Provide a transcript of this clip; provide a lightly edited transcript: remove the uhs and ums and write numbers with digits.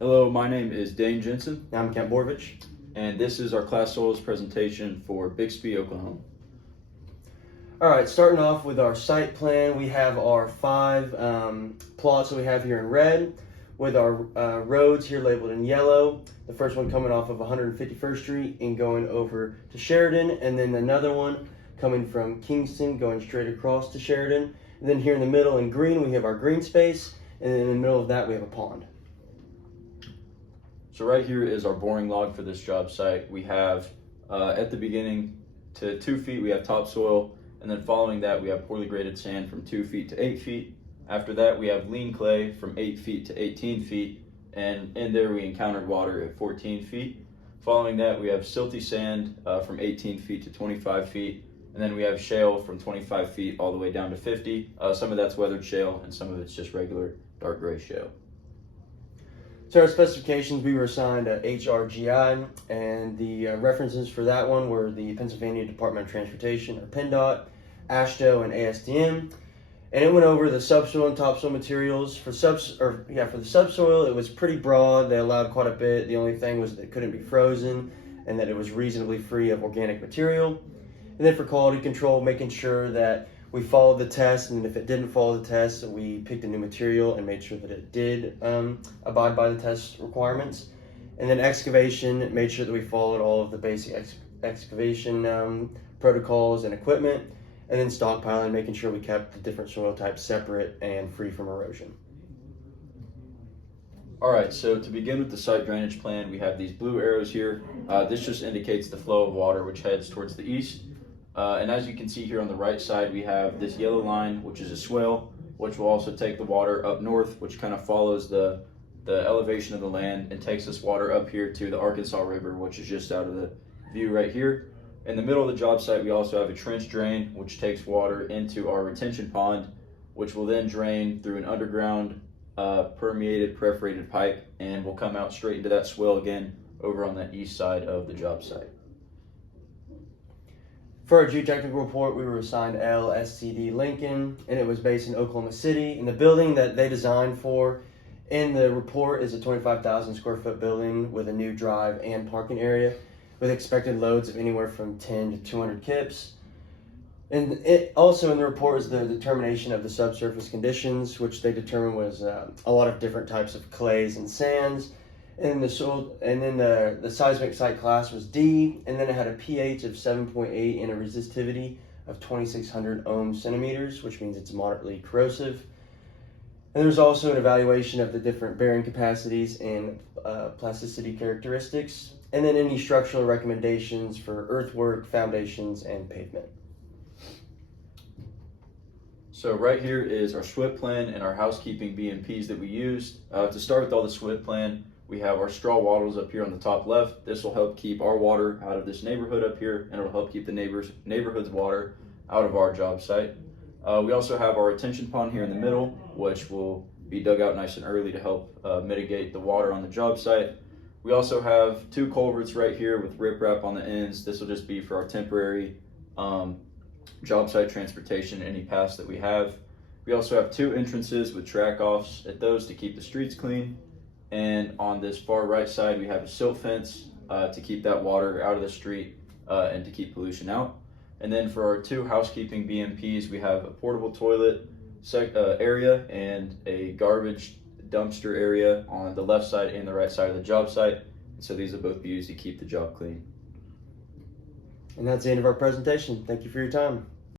Hello, my name is Dane Jensen, I'm Kent Borovich. and this is our class soils presentation for Bixby, Oklahoma. All right, starting off with our site plan, we have our five plots that we have here in red, with our roads here labeled in yellow. The first one coming off of 151st Street and going over to Sheridan, and then another one coming from Kingston going straight across to Sheridan. And then here in the middle in green, we have our green space, and then in the middle of that, we have a pond. So right here is our boring log for this job site. We have at the beginning to 2 feet, we have topsoil, and then following that, we have poorly graded sand from 2 feet to 8 feet. After that, we have lean clay from 8 feet to 18 feet, and in there we encountered water at 14 feet. Following that, we have silty sand from 18 feet to 25 feet, and then we have shale from 25 feet all the way down to 50. Some of that's weathered shale, and some of it's just regular dark gray shale. So our specifications, we were assigned a HRGI, and the references for that one were the Pennsylvania Department of Transportation, or PennDOT, AASHTO, and ASTM. And it went over the subsoil and topsoil materials. For the subsoil, it was pretty broad. They allowed quite a bit. The only thing was that it couldn't be frozen, and that it was reasonably free of organic material. And then for quality control, making sure that we followed the test, and if it didn't follow the test, we picked a new material and made sure that it did abide by the test requirements. And then excavation, made sure that we followed all of the basic excavation protocols and equipment. And then stockpiling, making sure we kept the different soil types separate and free from erosion. All right, so to begin with the site drainage plan, we have these blue arrows here. This just indicates the flow of water which heads towards the east. And as you can see here on the right side, we have this yellow line, which is a swale, which will also take the water up north, which kind of follows the elevation of the land and takes this water up here to the Arkansas River, which is just out of the view right here. In the middle of the job site, we also have a trench drain, which takes water into our retention pond, which will then drain through an underground perforated pipe, and will come out straight into that swale again over on the east side of the job site. For our geotechnical report, we were assigned LSCD Lincoln, and it was based in Oklahoma City. And the building that they designed for in the report is a 25,000 square foot building with a new drive and parking area, with expected loads of anywhere from 10 to 200 kips. And it also in the report is the determination of the subsurface conditions, which they determined was a lot of different types of clays and sands. And the soil, and then the seismic site class was D, and then it had a pH of 7.8 and a resistivity of 2,600 ohm centimeters, which means it's moderately corrosive. And there's also an evaluation of the different bearing capacities and plasticity characteristics, and then any structural recommendations for earthwork, foundations, and pavement. So right here is our SWIP plan and our housekeeping BMPs that we used. To start with all the SWIP plan, we have our straw wattles up here on the top left. This will help keep our water out of this neighborhood up here, and it'll help keep the neighborhood's water out of our job site. We also have our retention pond here in the middle, which will be dug out nice and early to help mitigate the water on the job site. We also have 2 culverts right here with riprap on the ends. This will just be for our temporary job site transportation, any paths that we have. We also have 2 entrances with track offs at those to keep the streets clean. And on this far right side, we have a silt fence to keep that water out of the street and to keep pollution out. And then for our 2 housekeeping BMPs, we have a portable toilet area and a garbage dumpster area on the left side and the right side of the job site. So these will both be used to keep the job clean. And that's the end of our presentation. Thank you for your time.